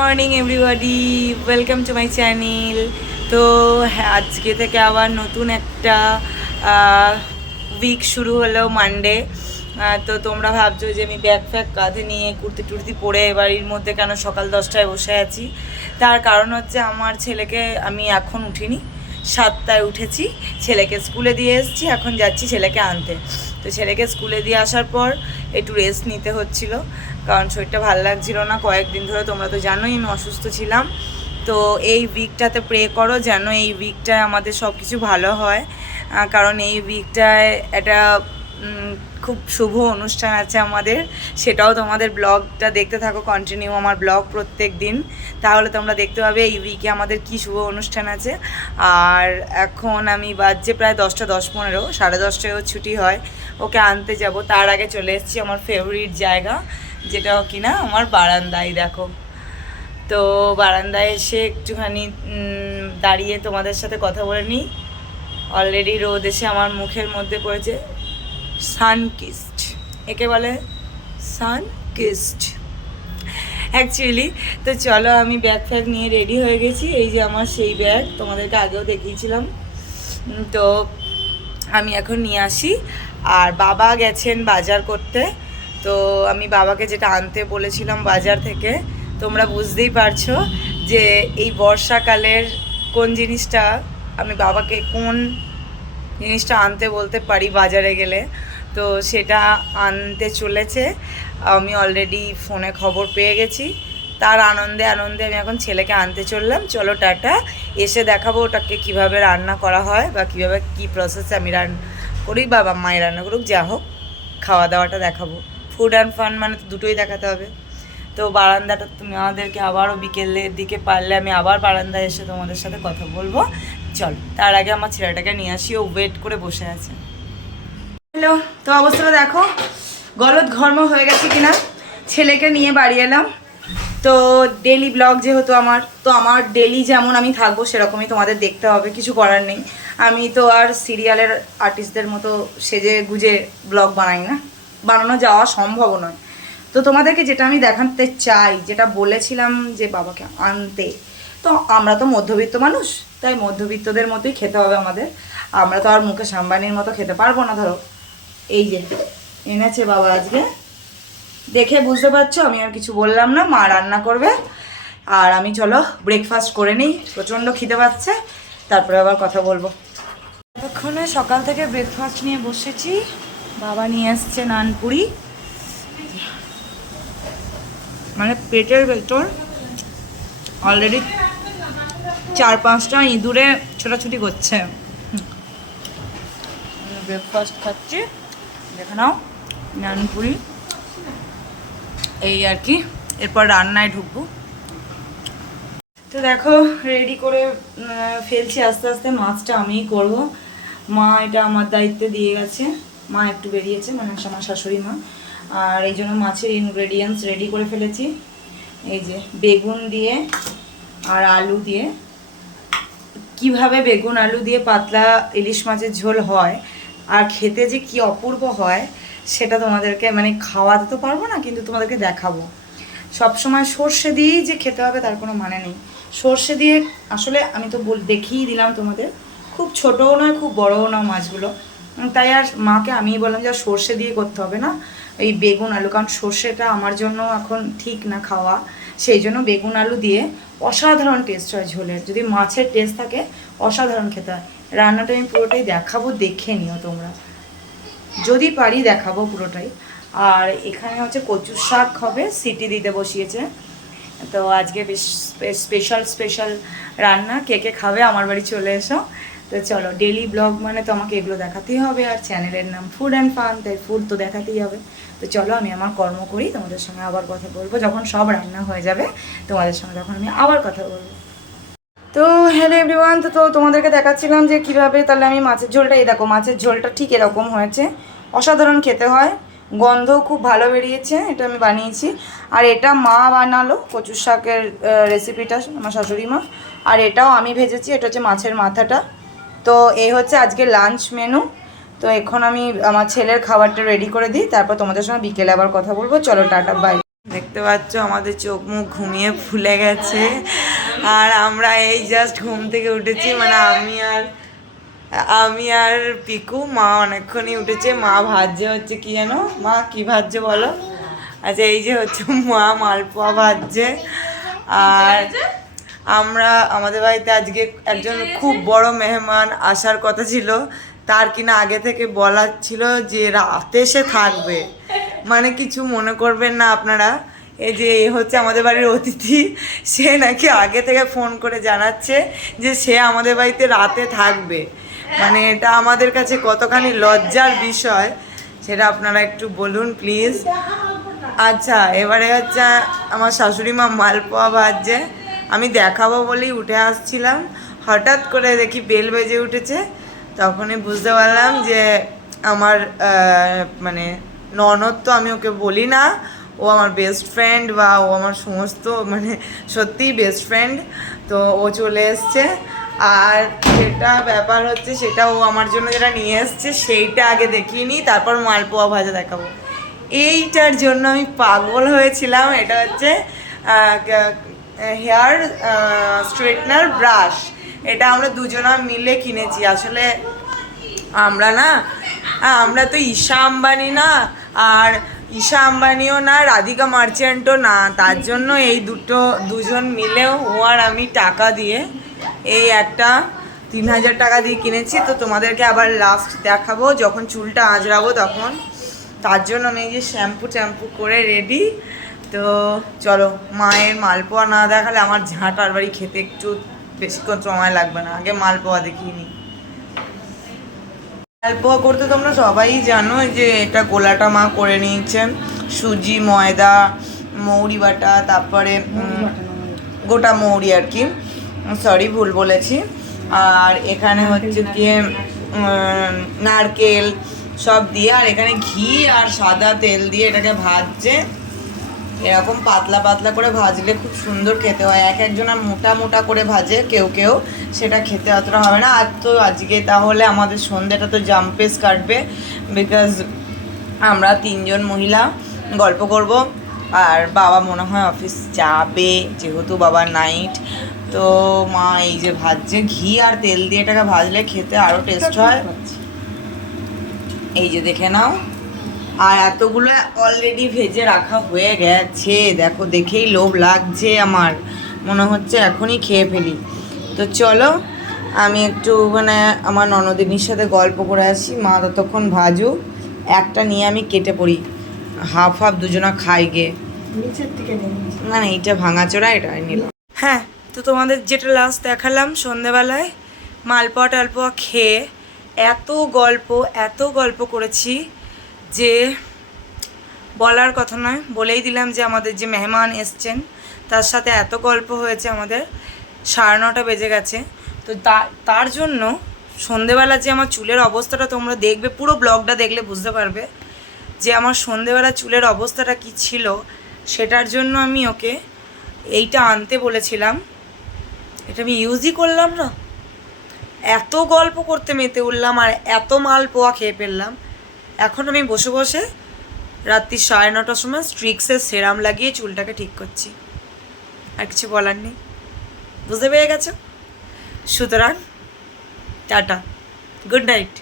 Morning everybody, welcome to my channel. তো হ্যাঁ, আজকে থেকে আবার নতুন একটা উইক শুরু হলো, মানডে। তো তোমরা ভাবছো যে আমি ব্যাগ ফ্যাগ কাঁধে নিয়ে কুর্তি টুর্তি পরে বাড়ির মধ্যে কেন সকাল 10টায় বসে আছি। তার কারণ হচ্ছে আমার ছেলেকে আমি এখন উঠিনি, 7টায় উঠেছি, ছেলেকে স্কুলে দিয়ে এসেছি, এখন যাচ্ছি ছেলেকে আনতে। তো ছেলেকে স্কুলে দিয়ে আসার পর একটু রেস্ট নিতে হচ্ছিল, কারণ শরীরটা ভালো লাগছিল না কয়েকদিন ধরে। তোমরা তো জানোই আমি অসুস্থ ছিলাম। তো এই উইকটাতে প্রে করো যেন এই উইকটায় আমাদের সব কিছু ভালো হয়, কারণ এই উইকটায় একটা খুব শুভ অনুষ্ঠান আছে আমাদের। সেটাও তোমাদের ব্লগটা দেখতে থাকো কন্টিনিউ, আমার ব্লগ প্রত্যেক দিন, তাহলে তোমরা দেখতে পাবে এই উইকে আমাদের কি শুভ অনুষ্ঠান আছে। আর এখন আমি বাজছে প্রায় 10টা 10-15, 10:30টায়ও ছুটি হয়, ওকে আনতে যাব। তার আগে চলে এসেছি আমার ফেভারিট জায়গা, যেটা কিনা আমার বারান্দায়। দেখো, তো বারান্দায় এসে একটুখানি দাঁড়িয়ে তোমাদের সাথে কথা বলে নিই। অলরেডি রোদ এসে আমার মুখের মধ্যে পড়েছে, সানকিস্ট, একে বলে সানকিস্ট অ্যাকচুয়ালি। তো চলো, আমি ব্যাগ ফ্যাগ নিয়ে রেডি হয়ে গেছি। এই যে আমার সেই ব্যাগ, তোমাদেরকে আগেও দেখিয়েছিলাম। তো আমি এখন নিয়ে আসি। আর বাবা গেছেন বাজার করতে, তো আমি বাবাকে যেটা আনতে বলেছিলাম বাজার থেকে, তোমরা বুঝতেই পারছো যে এই বর্ষাকালের কোন জিনিসটা আমি বাবাকে কোন জিনিসটা আনতে বলতে পারি বাজারে গেলে। তো সেটা আনতে চলেছে, আমি অলরেডি ফোনে খবর পেয়ে গেছি। তার আনন্দে আনন্দে আমি এখন ছেলেকে আনতে চললাম। চলো টাটা, এসে দেখাবো ওটাকে কিভাবে রান্না করা হয় বা কীভাবে কী প্রসেসে আমি রান্না করি বা মায়ের রান্না করুক, যা হোক খাওয়া দাওয়াটা দেখাবো। ফুড অ্যান্ড ফান মানে তো দুটোই দেখাতে হবে। তো বারান্দাটা তুমি আমাদেরকে আবারও বিকেলের দিকে পারলে আমি আবার বারান্দায় এসে তোমাদের সাথে কথা বলবো। চল, তার আগে আমার ছেলেটাকে নিয়ে আসি, ও ওয়েট করে বসে আছে। হ্যালো, তো অবস্থাটা দেখো, গলদ ঘর্ম হয়ে গেছে কিনা। ছেলেকে নিয়ে বাড়ি এলাম। তো ডেলি ব্লগ যেহেতু আমার ডেলি যেমন আমি থাকবো সেরকমই তোমাদের দেখতে হবে, কিছু করার নেই। আমি তো আর সিরিয়ালের আর্টিস্টদের মতো সেজে গুজে ব্লগ বানাই না, বানানো যাওয়া সম্ভব নয়। তো তোমাদেরকে যেটা আমি দেখাতে চাই, যেটা বলেছিলাম যে বাবাকে আনতে, তো আমরা তো মধ্যবিত্ত মানুষ, তাই মধ্যবিত্তদের মতোই খেতে হবে আমাদের। আমরা তো আর মুকেশ আম্বানির মতো খেতে পারবো না। ধরো এই যে এনেছে বাবা আজকে, দেখে বুঝতে পারছো আমি আর কিছু বললাম না, মা রান্না করবে। আর আমি চলো ব্রেকফাস্ট করে নিই, প্রচণ্ড খিদে পাচ্ছে, তারপরে আবার কথা বলবো। এতক্ষণে সকাল থেকে ব্রেকফাস্ট নিয়ে বসেছি। বাবা নিয়ে আসছে নানপুরি, মানে পেটের ভেতর অলরেডি 4-5টা ইঁদুরে ছোটাছুটি করছে। ব্রেকফাস্ট খাচ্ছি, দেখে নাও, নানপুরি, এই আর কি। এরপর রান্নায় ঢুকবো। তো দেখো রেডি করে ফেলছি আস্তে আস্তে। মাছটা আমিই করব, মা এটা আমার দায়িত্বে দিয়ে গেছে। মা একটু বেরিয়েছে, মানে আমার শাশুড়ি মা। আর এই জন্য মাছের ইনগ্রেডিয়েন্টস রেডি করে ফেলেছি। এই যে বেগুন দিয়ে আর আলু দিয়ে, কিভাবে বেগুন আলু দিয়ে পাতলা ইলিশ মাছের ঝোল হয় আর খেতে যে কি অপূর্ব হয়, সেটা তোমাদেরকে মানে খাওয়াতে তো পারবো না, কিন্তু তোমাদেরকে দেখাবো। সবসময় সর্ষে দিয়েই যে খেতে হবে তার কোনো মানে নেই। সর্ষে দিয়ে আসলে আমি তো দেখিয়ে দিলাম তোমাদের, খুব ছোটও নয় খুব বড়ও নয় মাছগুলো। তাই আর মাকে আমিই বললাম যে আর সর্ষে দিয়ে করতে হবে না, এই বেগুন আলু, কারণ সর্ষেটা আমার জন্য এখন ঠিক না খাওয়া। সেই জন্য বেগুন আলু দিয়ে অসাধারণ টেস্ট হয় ঝোলের, যদি মাছের টেস্ট থাকে অসাধারণ খেতে হয়। রান্নাটা আমি পুরোটাই দেখাবো, দেখে নিও তোমরা, যদি পারি দেখাবো পুরোটাই। আর এখানে হচ্ছে কচুর শাক হবে, সিটি দিতে বসিয়েছে। তো আজকে বেশ স্পেশাল রান্না, কে কে খাবে আমার বাড়ি চলে এসো। তো চলো, ডেলি ব্লগ মানে তো আমাকে এগুলো দেখাতেই হবে, আর চ্যানেলের নাম ফুড অ্যান্ড ফান, তাই ফুড তো দেখাতেই হবে। তো চলো আমি আমার কর্ম করি, তোমাদের সঙ্গে আবার কথা বলবো যখন সব রান্না হয়ে যাবে। তোমাদের সঙ্গে তখন আমি আবার কথা বলবো। তো হ্যালো এভরিওয়ান, তো তোমাদেরকে দেখাচ্ছিলাম যে কীভাবে তাহলে আমি মাছের ঝোলটা, এই দেখো মাছের ঝোলটা ঠিক এরকম হয়েছে, অসাধারণ খেতে হয়, গন্ধও খুব ভালো বেরিয়েছে। এটা আমি বানিয়েছি, আর এটা মা বানালো কচুর শাকের রেসিপিটা, আমার শাশুড়ি মা। আর এটাও আমি ভেজেছি, এটা হচ্ছে মাছের মাথাটা। তো এই হচ্ছে আজকে লাঞ্চ মেনু। তো এখন আমি আমার ছেলের খাবারটা রেডি করে দিই, তারপর তোমাদের সঙ্গে বিকেলে আবার কথা বলবো। চলো টাটা, বাই। দেখতে পাচ্ছ আমাদের চোখ মুখ ঘুমিয়ে ফুলে গেছে, আর আমরা এই জাস্ট ঘুম থেকে উঠেছি, মানে আমি আর পিকু। মা অনেকক্ষণই উঠেছে, মা ভাজছে হচ্ছে কি যেন, মা কি ভাজছে বলো? আচ্ছা এই যে হচ্ছে মা মালপোয়া ভাজছে। আর আমাদের বাড়িতে আজকে একজন খুব বড় মেহমান আসার কথা ছিল, তার কিনা আগে থেকে বলা ছিল যে রাতে সে থাকবে। মানে কিছু মনে করবেন না আপনারা, এই যে এ হচ্ছে আমাদের বাড়ির অতিথি, সে নাকি আগে থেকে ফোন করে জানাচ্ছে যে সে আমাদের বাড়িতে রাতে থাকবে। মানে এটা আমাদের কাছে কতখানি লজ্জার বিষয় সেটা আপনারা একটু বলুন প্লিজ। আচ্ছা এবারে হচ্ছে আমার শাশুড়ি মা মালপোয়া ভাজছে, আমি দেখাবো বলেই উঠে আসছিলাম, হঠাৎ করে দেখি বেল বেজে উঠেছে, তখনই বুঝতে পারলাম যে আমার মানে ননদ, তো আমি ওকে বলি না, ও আমার বেস্ট ফ্রেন্ড, বা ও আমার সমস্ত মানে সত্যিই বেস্ট ফ্রেন্ড। তো ও চলে এসছে, আর যেটা ব্যাপার হচ্ছে সেটা ও আমার জন্য যেটা নিয়ে এসছে সেইটা আগে দেখিয়ে নিই, তারপর মালপোয়া ভাজা দেখাবো। এইটার জন্য আমি পাগল হয়েছিলাম, এটা হচ্ছে হেয়ার স্ট্রেটনার ব্রাশ। এটা আমরা দুজনা মিলে কিনেছি। আসলে আমরা তো ঈশা আম্বানি না, আর ঈশা আম্বানিও না, রাধিকা মার্চেন্টও না, তার জন্য এই দুজন মিলেও ও আর আমি টাকা দিয়ে এই একটা 3000 টাকা দিয়ে কিনেছি। তো তোমাদেরকে আবার লাস্ট দেখাবো যখন চুলটা আঁচড়াবো তখন। তার জন্য আমি এই যে শ্যাম্পু করে রেডি। তো চলো, মায়ের মালপোয়া না দেখালে আমার ঝাঁটার বাড়ি খেতে একটু বেশিক্ষণ সময় লাগবে না, আগে মালপোয়া দেখিয়ে নিই। মালপোয়া করতে তোমরা সবাই জানো যে এটা গোলাটা মা করে নিয়েছেন, সুজি, ময়দা, মৌরি বাটা, তারপরে গোটা মৌরি আর কি, সরি ভুল বলেছি, আর এখানে হচ্ছে গিয়ে নারকেল সব দিয়ে, আর এখানে ঘি আর সাদা তেল দিয়ে এটাকে ভাজছে। এরকম পাতলা পাতলা করে ভাজলে খুব সুন্দর খেতে হয়, একজনা মোটা মোটা করে ভাজে কেউ, সেটা খেতে অতটা হবে না। আর তো আজকে তাহলে আমাদের সন্ধ্যাটা তো জাম্পেস কাটবে, বিকজ আমরা 3জন মহিলা গল্প করব, আর বাবা মনে হয় অফিস যাবে যেহেতু বাবার নাইট। তো মা এই যে ভাজছে, ঘি আর তেল দিয়ে এটাকে ভাজলে খেতে আরও টেস্ট হয়। এই যে দেখে নাও, আর এতগুলো অলরেডি ভেজে রাখা হয়ে গেছে, দেখো দেখেই লোভ লাগছে, আমার মনে হচ্ছে এখনই খেয়ে ফেলি। তো চলো আমি একটু মানে আমার ননদিনীর সাথে গল্প করে আসি, মা ততক্ষণ ভাজুক, একটা নিয়ে আমি কেটে পড়ি, হাফ দুজনা খাই গে। না এইটা ভাঙাচোরা, এটা নিলাম। হ্যাঁ, তো তোমাদের যেটা লাস্ট দেখালাম সন্ধেবেলায় মালপোয়া টালপোয়া খেয়ে এত গল্প করেছি যে বলার কথা নয়। বলেই দিলাম যে আমাদের যে মেহমান এসছেন তার সাথে এত গল্প হয়েছে, আমাদের 9:30 বেজে গেছে। তো তার জন্য সন্ধেবেলা যে আমার চুলের অবস্থাটা তোমরা দেখবে, পুরো ব্লগটা দেখলে বুঝতে পারবে যে আমার সন্ধেবেলা চুলের অবস্থাটা কি ছিল। সেটার জন্য আমি ওকে এইটা আনতে বলেছিলাম, এটা আমি ইউজই করলাম না। এত গল্প করতে মেতে উঠলাম আর এত মালপোয়া খেয়ে ফেললাম। এখন আমি বসে বসে রাত্রি 9:30টার সময় স্ট্রিক্সের সেরাম লাগিয়ে চুলটাকে ঠিক করছি, আর কিছু বলার নেই। বুঝতে পেরে গেছো? সুতরাং টাটা, গুড নাইট।